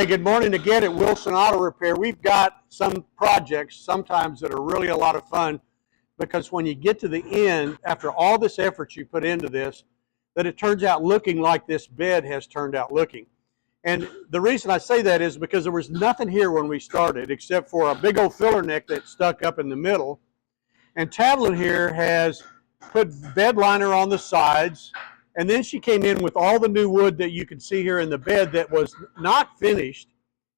Hey, good morning again at Wilson Auto Repair. We've got some projects sometimes that are really a lot of fun because when you get to the end, after all this effort you put into this, that it turns out looking like this bed has turned out looking. And the reason I say that is because there was nothing here when we started except for a big old filler neck that stuck up in the middle. And Tavlin here has put bed liner on the sides, and then she came in with all the new wood that you can see here in the bed that was not finished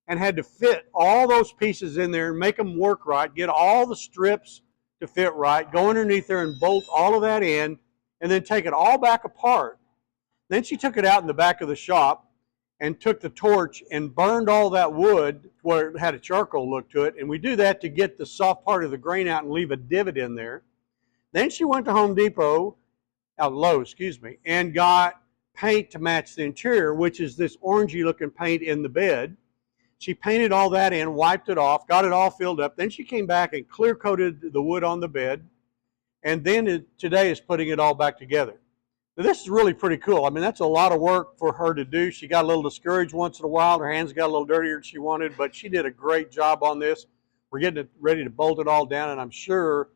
and had to fit all those pieces in there and make them work right, get all the strips to fit right, go underneath there and bolt all of that in, and then take it all back apart. Then she took it out in the back of the shop and took the torch and burned all that wood where it had a charcoal look to it. And we do that to get the soft part of the grain out and leave a divot in there. Then she went to Home Depot, Lowe's, excuse me, and got paint to match the interior, which is this orangey looking paint in the bed. She painted all that in, wiped it off, got it all filled up. Then she came back and clear coated the wood on the bed. And then today is putting it all back together. Now, this is really pretty cool. I mean, that's a lot of work for her to do. She got a little discouraged once in a while. Her hands got a little dirtier than she wanted, but she did a great job on this. We're getting it ready to bolt it all down, and I'm sure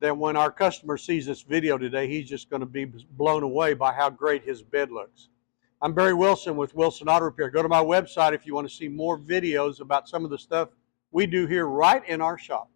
that when our customer sees this video today, he's just going to be blown away by how great his bed looks. I'm Barry Wilson with Wilson Auto Repair. Go to my website if you want to see more videos about some of the stuff we do here right in our shop.